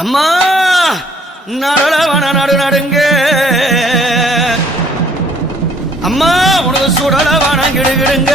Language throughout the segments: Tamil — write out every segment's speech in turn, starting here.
அம்மா நடலவன நடு நடுங்க அம்மா உனது சுடலவன கிடுகிடுங்க.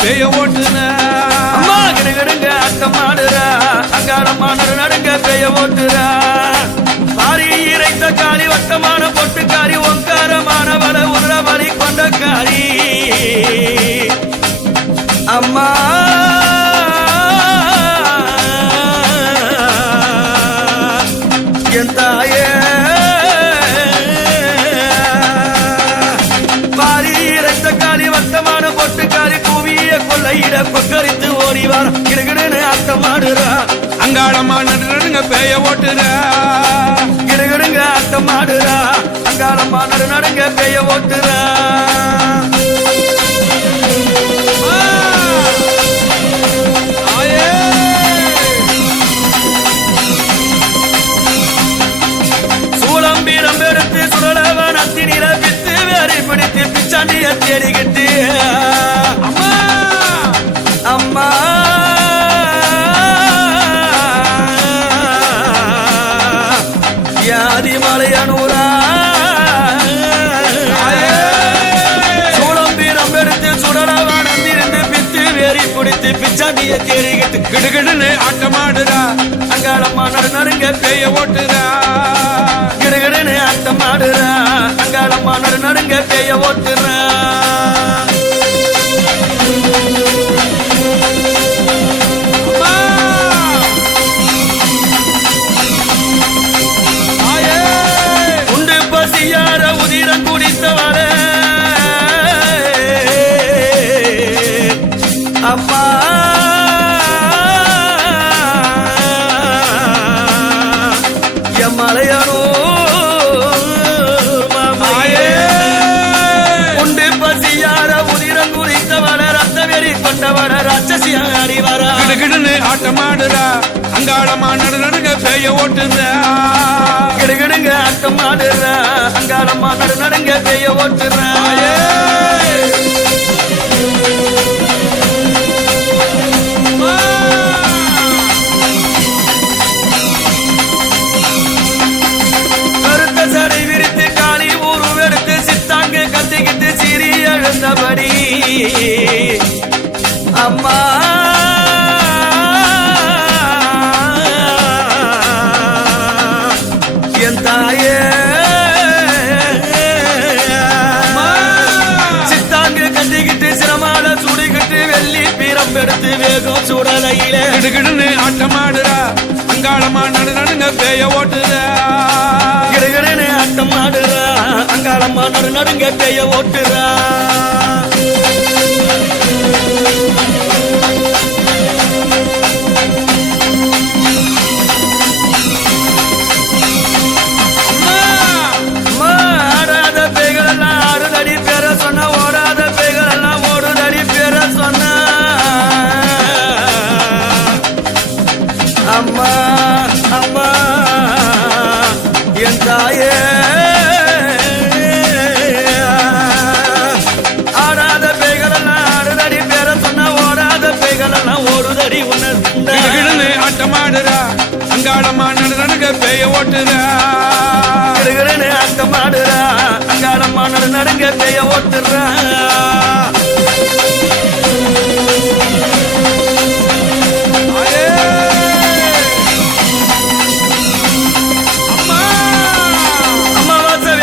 பேய ஓட்டுனா. அம்மா! கிடுகிடுங்க அக்கமாடுறா அங்காளம்மா நடு நடுங்க பேய ஓட்டுறா. பாரி இறைத்த காளி வட்டமான பொட்டுக்காரி ஒங்காரமான வள உருள வலி கொண்ட காரி. அம்மா! என் தாயே! பாரி இறைத்த காளி வட்டமான பொட்டுக்காரி கொள்ளையிட கொக்கரித்து ஓடிவார். கிடுகிடுன்னு அட்டமாடுறா அங்காளமா நடுநடுங்க பேய ஓட்டுறா. கிடுகிடுங்க அட்டமாடுறா அங்காளமா நடுநடுங்க பேய ஓட்டுறா. ஆயே! சூளம்பீரம் எடுத்து சுடலவன் பிடித்து பிச்சாண்டிய தேடிக்கிட்டு. ஜாதிய பிச்சாண்டிய தேடிக்கிட்டு கிடுகிடுன்னு ஆட்டமாடுதா அங்காளம்மா நடு நடுங்க பேய ஓட்டுதா கிடுகிடுன்னு ஆட்டம் அங்காளம்மா நடு நடுங்க பேய ஓட்டுறா. அம்மா! உதிரம் குடித்தவள அம்மா! வெறி கொண்டவள ராட்சசியா அறிவரா? கிடுகிடுன்னு ஆட்டமாடுறா அங்காளமா நடு நடுங்க பேய ஓட்டுறா கிடுகிடுங்க ஆட்டம் ஆடுறா. அங்காளம்மா நடு நடுங்க பேய ஓட்டுறா. அம்மா. என் தாயே. சித்தாங்க கத்திக்கிட்டு சிரமால சுடிக்கிட்டு வெள்ளி பீரம் எடுத்து வேகம் சுடலையில. கிடுகிடுன்னு ஆட்டமாடுறா. அங்காளமா நடு நடுங்க பேய ஓட்டுறா கிடுகிடுன்னு ஆட்டம் ஆடுறா அங்காளம்மா நடு நடுங்க பேய ஓட்டுறா. அங்காளமா நடு நடுங்க பேய ஓட்டுறா ஆட்டம் ஆடுறா அங்காளம்மா நடு நடுங்க பேய ஓட்டுறா ஆயே! அம்மா! அமாவாசை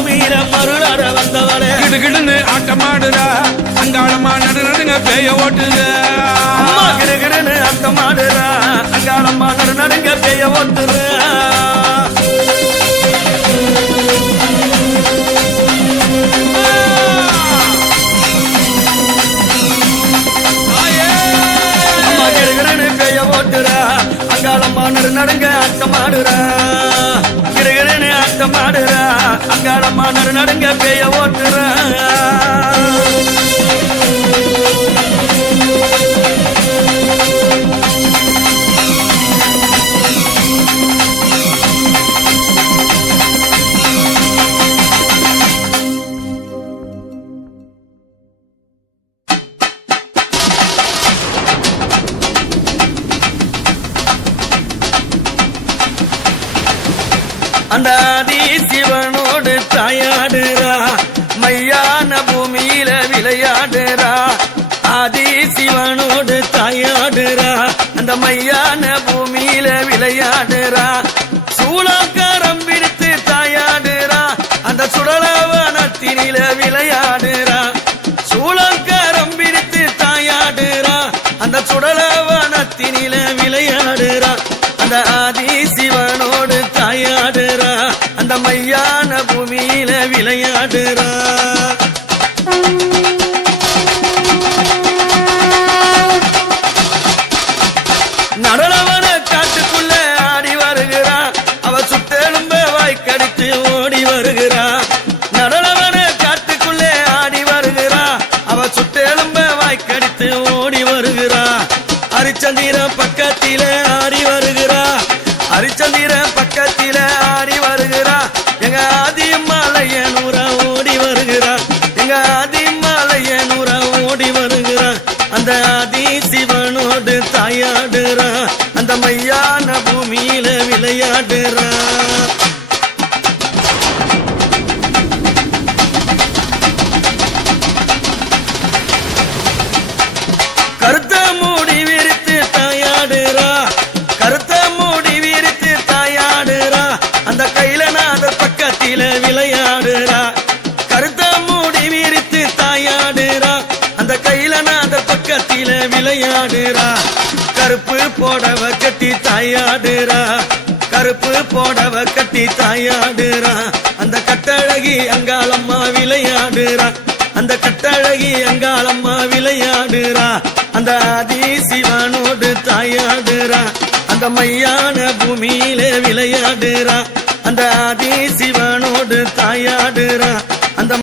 பூமியில மருளாட வந்தவள. கிடுகிடுன்னு ஆட்டமாடுறா அங்காளம்மா நடு நடுங்க பேய ஓட்டுது. அம்மா கிருகிருன்னு அர்த்தமாடுறா அங்காளம்மா நடு நடுங்க பேய பேய ஓட்டுறா அங்காளம்மா நடு நடுங்க அர்த்தமாடுறா கிருகிருன்னு அர்த்தமாடுறா அங்காளம்மா நடு நடுங்க பேய ஓட்டுற. அந்த விளையாடுறா ஆதி சிவனோடு தாயாடுறா. அந்த மையான பூமியில விளையாடுறா. சூளாக்காரம் பிடித்து தாயாடுறா. அந்த சுடலவனத்தினில விளையாடுறா. சூளக்காரம் பிடித்து தாயாடுறா. அந்த சுடலவனத்தினில விளையாடுறா. அந்த ஆதி சிவனோடு தாயாடுறா. அந்த மையான பூமியில விளையாடுறா. அரிச்சந்திர பக்கத்தில ஆடி வருகிறா. அரிச்சந்திர பக்கத்தில ஆடி வருகிறா. எங்க ஆதிமலைய நூற நூறா ஓடி வருகிறா. எங்க ஆதிமலைய நூற நூறா ஓடி வருகிறா. அந்த ஆதி சிவனோடு தாயாடுறா. அந்த மையான பூமியில விளையாடுறா. கைலநாதர் பக்கத்தில விளையாடுறா. கருப்பு போடவ கட்டி தாயாடுறா. கருப்பு போடவ கட்டி தாயாடுறா. அந்த கட்டழகி அங்காளம்மா விளையாடுறா. அந்த கட்டழகி அங்காளம்மா விளையாடுறா. அந்த ஆதி சிவனோடு தாயாடுறா. அந்த மையான பூமியில விளையாடுறா. அந்த ஆதி சிவனோடு தாயாடுறா. அந்த